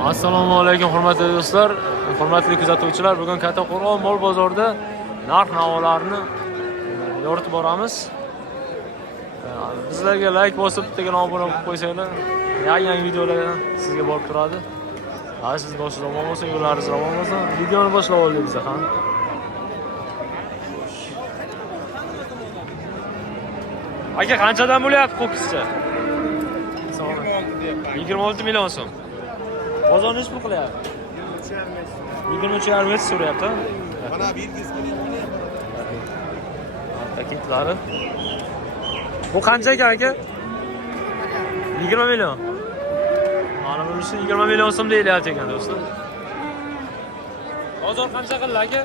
Assalomu alaykum hurmatli do'stlar, hurmatli kuzatuvchilar. Bugun Kattaqo'rg'on mol bozorida narx-navolarni yoritib boramiz. Bizlarga like bosib, bittaga obuna bo'lib qo'ysanglar, yangi videolar sizga borib turadi. Siz boshida omon bo'lsin, yo'llaringiz omon bo'lsin. Videoni boshlab oldik biz ham. Aka, qanchadan bo'lyapti ko'kischa? 26 million so'm. Bozor nech pul qilyapti? 23,5 metr so'rayapti. Mana 100 million. Paketlari. Bu qancha aka? 20 million. Mana bu ishni 20 million so'm deyilyapti ekan do'stlar. Bozor qancha qildi aka?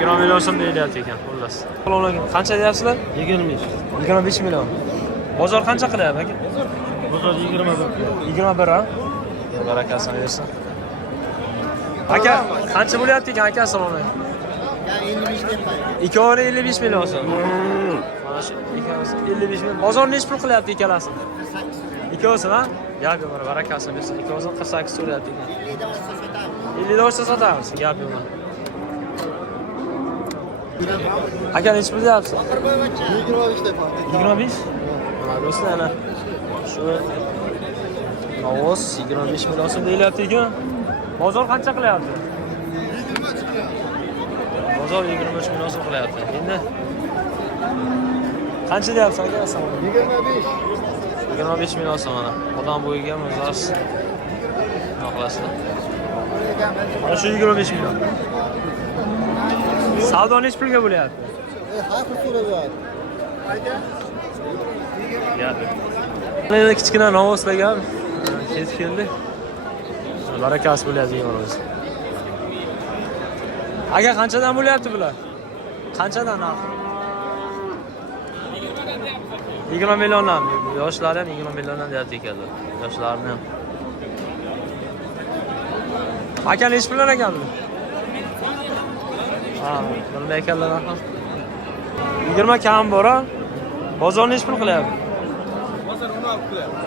20 million so'm deyilyapti ekan, xullas. Qancha deyapsizlar? 25 million. Bozor qancha qilyapti aka? Bozor 21. 21 ha? Barakasini bersin. Aka, qancha bo'lyapti ekan aka, assalomu alaykum? Ya 55 deb. Ikkovi 55 million so'm. Mana shu ikkovisi 55 million. Bozor nech pul qilyapti ikkalasi? 48. Ikkovisi ha? Gap yo'q, barakasini bersin. Ikkovisi 48 so'rayapti ekan. 50 50 sotamiz, gap yo'q. Aka, nech pul deyapsiz? 25 deb. 25? Mana do'stlar, ana shu Navos 25 million so'm deyilyapti ekan. Bozor qancha qilyapti? 23 million. Bozor 23 million so'm qilyapti. Endi qancha deyapsiz aka? 25. 25 million so'm mana. Odam bo'yiga o'zasiz. Naqlasizlar. Mana shu 25 million. Savdo nech pulga bo'lyapti? Har xil so'rayapti. Qayda? Mana kichkina novoslarga ham ketib keldi. Barakasi bo'lyapti o'zi. Aka, qanchadan bo'lyapti bular? Qanchadan narx? 20 milliondan. Yoshlar ham 20 milliondan deyapti ekanlar. Yoshlarni ham. Aka, nech pullar ekan bu? Ha, bilmay ekanlar ham. 20 kam bor ha? Bozor nech pul qilyapti? Bozor 16 qilyapti.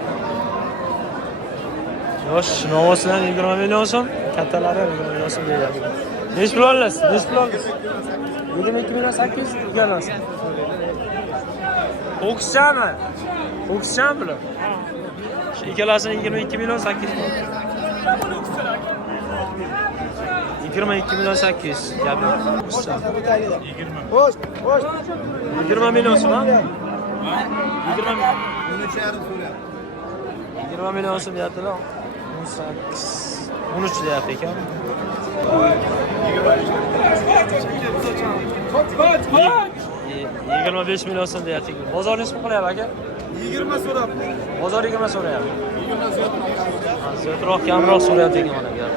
Yosh novosidan 20 million so'm, kattalari 20 million so'm deyapti. Nech pul olasiz? Nech pul olasiz? 22 million 800 egalasiz. O'qishchami? O'qishchami bular? Shu ikkalasini 22 million 800. 22 million 800. Gap yo'q. 20. Xo'sh, xo'sh. 20 million so'm ha? 20 million. 13,5 so'rayapti. 20 million so'm deyaptilar. 18, 13 deyapti ekan. 25 million so'm deyapti. Bozor nech qilyapti aka? 20 so'rabdi. Bozor 20 so'rayapti. 20 so'rabdi. Ziyodroq, kamroq so'rayapti ekan mana gap.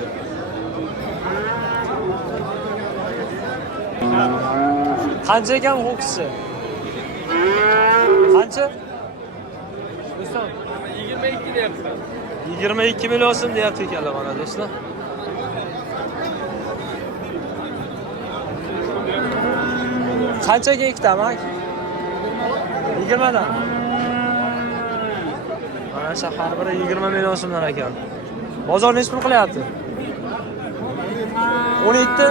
Qancha ekan ho'kisi? Qancha? 22 deyapti. 22 million so'm deyapti ekanlar mana do'stlar. Qanchaga ikkitami aka? 20 dan. Mana shahar biri 20 million so'mdan ekan. Bozor nech pul qilyapti? 17.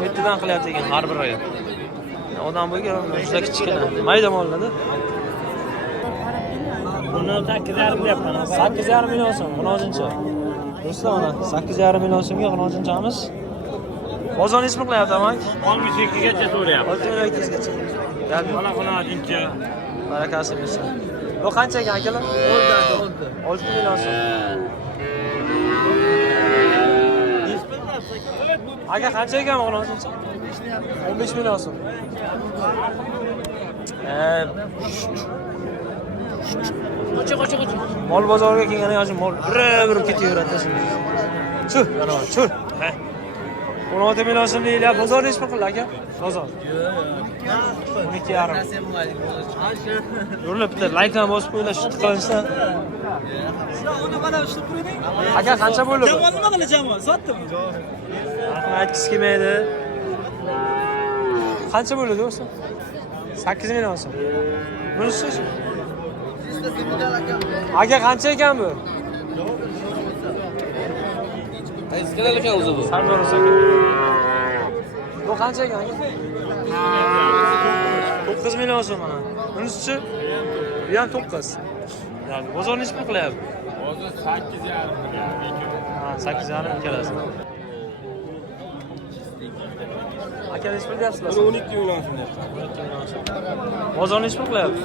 17 dan qilyapti ekan har biriga. Odam bo'yiga juda kichkina, mayda mollarda. Buni 8,5 deyapman. 8,5 million so'm, xunojincha. Do'stlar, mana 8,5 million so'mga xunojinchamiz. Bozor nech pul qilyapti amak? 62 gacha so'rayapti. 62 gacha. Gap yo'q. Mana xunojincha. Barakasi bersin. Bu qancha ekan akalar? 6 million so'm. Aka, qancha ekan bu xunojincha? 15 million so'm. Qocha. Mol bozoriga kelganda yo'q, mol bir ketaveradi shunday. Shu, mana shu. 16 million so'm deyilyapti. Bozor nech pul qildi aka? Bozor. 12,5. Yo'lni bitta like-dan bosib qo'yinglar, shu qilinsa. Aka, qancha bo'ldi? Jamol nima qildi jamol? Sotdimi? Narxni aytgisi kelmaydi. Qancha bo'ldi do'stlar? 8 million so'm. Bunisi Aka qancha ekan bu? Qaysi kanal ekan o'zi bu? Sardor aka. Bu qancha ekan? 9 million so'm mana. Bunisi-chi? Bu ham 9. Yani bozor nechi pul qilyapti? Hozir 8,5 million. Ha, 8,5 ikkalasi. Aka nechi pul deyapsizlar? 12 million so'm. 12 million so'm. Bozor nechi pul qilyapti?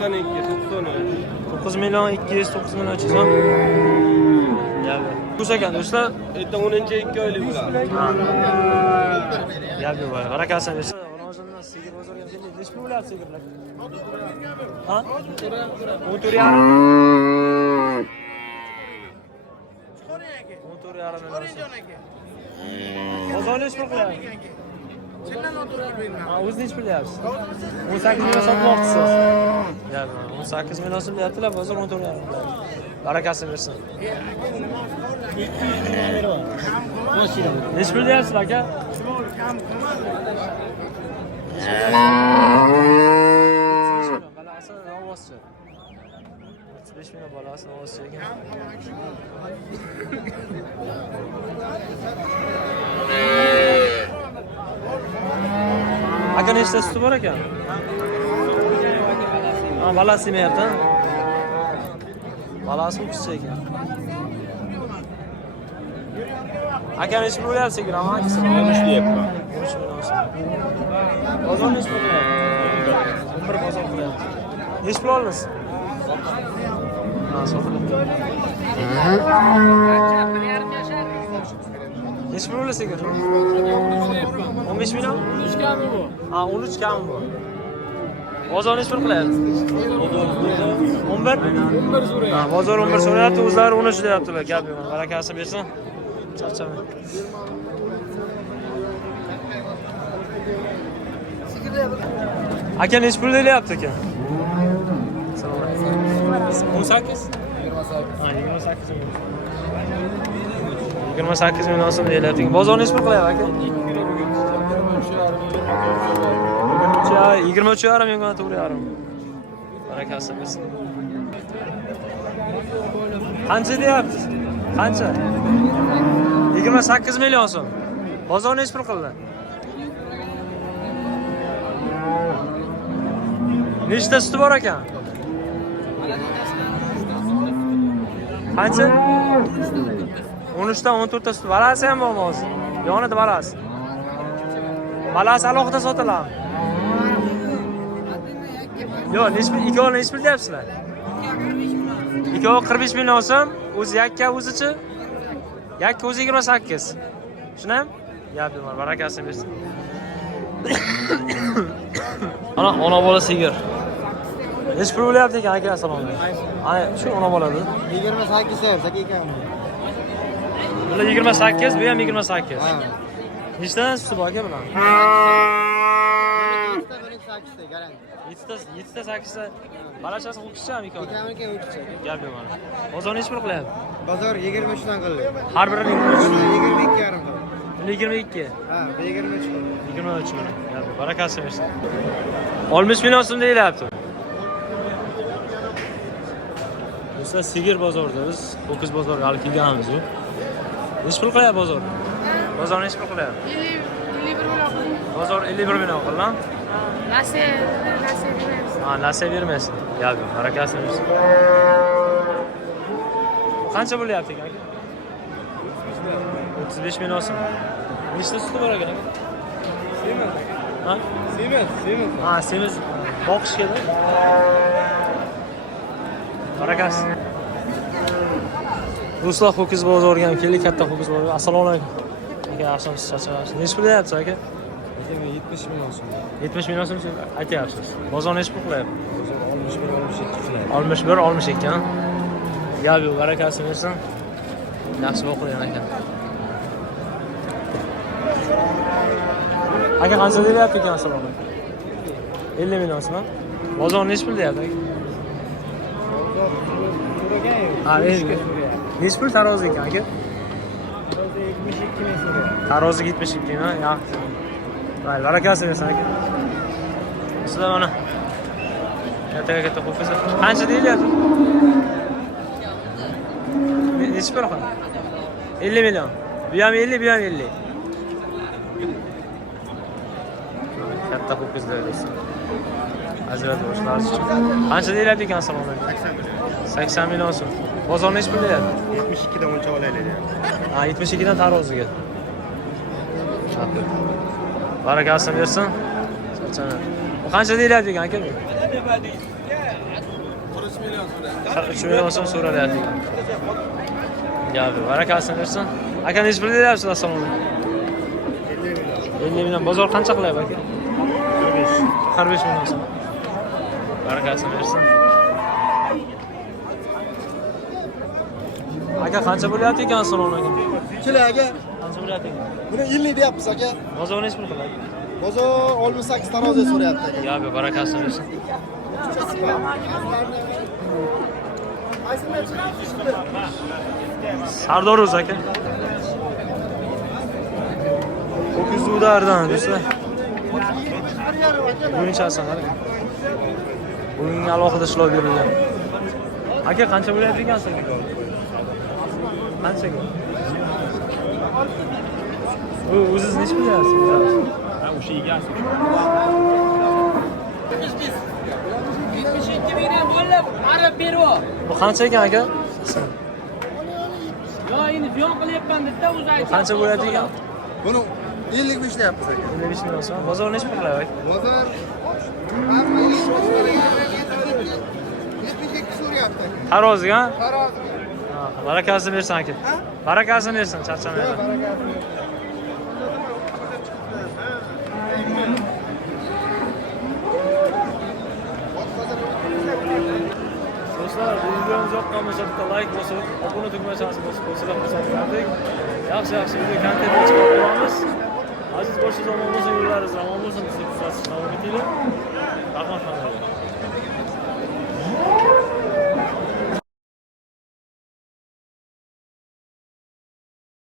9 million 200, 9 million 300 so'm. Yabi. Kuch ekan do'stlar. Erta 10-2 oylik bo'ladi. Yabi voy, barakasi bersin. Ramazondan sigir bozorga keldik. Nechi pul bo'lyapti sigirlar? Ha? 14,5. 14,5 million. Bozor nechi pul qilyapti? Ha, o'zi nechi pul deyapsiz? 18 million sotmoqchisiz. Yabi, 18 million so'm deyaptilar, bozor 14,5. Barakasi bersin. Nechi pul deyapsiz aka? Balasi novvoschi. 35 million balasi novvoschi ekan. Aka nechta suti bor ekan? Ha, balasi yemayapti. Balasi o'qishchi ekan. Aka nechi pul bo'lyapti sigir? Ama akasi 13 deyapman. 13 million so'm. Bozor nechi pul qilyapti? 11 bozor qilyapti. Nechi pul oldingiz? Ha, sotilibdi. Nechi pul bo'lsa sigir? 15 million? 13 kami bu. Ha, 13 kami bu. Bozor nechi pul qilyapti? 11? 11 so'rayapti. Ha, bozor 11 so'rayapti, o'zlari 13 deyaptilar. Gap yo'q. Barakasi bersin. Charchamang. Aka nechi pul deyapti aka? 18? 28 million so'm deyapti. Bozor nechi pul qilyapti aka? 23,5 million to'g'ri yarim. Barakasi bersin. Qancha deyapsiz? Qancha? 28 million so'm. Bozor nechi pul qildi? Nechta suti bor ekan? Qancha? 13 ta 14 ta suti. Balasi ham bormi hozir? Yonida balasi. Balasi alohida sotiladimi? Yo'q, ikkovi nechi pul deyapsizlar? Ikkovi 45 million so'm, o'zi yakka o'zichi? Yakka o'zi 28. Shunami? Gap yo'q, barakasi bersin. Ana ona bola sigir. Nechi pul bo'lyapti ekan aka, assalomu alaykum. Ana shu ona boladi. 28 sayapsiz aka ekan. Bular 28, bu ham 28. Ha. Nechtadan suti bor aka bular? 8 ta garanti. 7 ta 8 ta. Balachasi o'qishchami ekan? Ekaniki o'qishchi. Gap yo'q mana. Bozor nechi pul qilyapti? Bozor 23 dan qildi. Har biri 23. 22,5 22. Ha, 23. 23 million. Gap yo'q, barakasi bersin. 60 million so'm deyilyapti. Do'stlar, sigir bozorida biz ho'kiz bozoriga hali kelganmiz. Nechi pul qilyapti bozor? Bozor nechi pul qilyapti? 51 million. Bozor 51 million qilgan. Nasiya Ha, nasiya bermaysiz. Gap yo'q, barakasi bersin. Qancha bo'lyapti aka? 35 million so'm. Nechta suti bor ekan? Semiz. Ha? Semiz. Ha, semiz. Boqish kerak. Barakasi. Do'stlar, ho'kiz bozoriga ham keldik, katta ho'kiz bozor. Assalomu alaykum. Aka, yaxshimisiz, charchamaysiz? Nechi pul deyapsiz aka? 70 million so'm. 70 million so'm aytyapsiz. Bozor nechi pul qilyapti? 61, 61, 62 ha? Gap yo'q, barakasi bersin. Yaxshi o'qigan aka. Aka, qancha deyapti ekan assalomu alaykum? 50 million so'm. Bozor nechi pul deyapti aka? Ha, nechi pul tarozi ekan aka? 72 ming so'm. Tarozi 72 mi? Yaxshi. Vay, barakasi bersin aka. Sizlar mana katta ho'kiz. Qancha deyilyapti? Nechi pul qildi? 50 million. Bu ham 50, bu ham 50. Katta ho'kizlar bo'lsa. Ajrat boshlar uchun. Qancha deyiladi ekan salonlar? 80 million so'm. Bozor nech pul deyapti? 72 dan o'lchab olaylik deyapti. Ha, 72 dan taroziga. Barakasini bersin. Charchanar. Bu qancha deyiladi ekan aka? 43 million so'm so'ralyapti ekan. Gapi, barakasini bersin. Aka nech pul deyapsizlar salonga? 50 million. Bozor qancha qilyapti aka? 45 million so'm. Barakasini bersin. Aka qancha bo'lyapti ekan salonga? Kela aka. Qancha bo'lyapti ekan? Buni 50 deyapmiz aka. Bozor nech pul qiladi? Bozor 68 taroziga so'rayapti aka. Gapi, barakasini bersin. Sardor o'zi aka. Ho'kiz udardan do'stlar. Bunchasi qarang. Bunga alohida ishlov berilgan. Aka qancha bo'lyapti ekan sizga? Qanchaga? Bu o'zingiz nech bilyapsiz? Ha, o'sha egasi. 72 mingdan bo'lib, arab beryapti. Bu qancha ekan aka? Yo, endi ziyon qilyapman deb-da o'zi aytdi. Qancha bo'lyapti ekan? Buni 55 deyapmiz aka. 55 million so'm. Bozor nech pul qiladi? Bozor 72 so'rayapti. Taroziga? Tarozi. Ha, barakasini bersin aka. Barakasini bersin, charchamaydi. Do'stlar, bu videomiz yoqqan bo'lsa bitta like bosib, obuna tugmachasini bosib qo'ysalar xursand bo'lardik. Yaxshi video kontent chiqarib qo'yamiz. Aziz boshsiz omon bo'lsin, yo'llaringiz omon bo'lsin, bizni kuzatishni davom etinglar. Rahmat.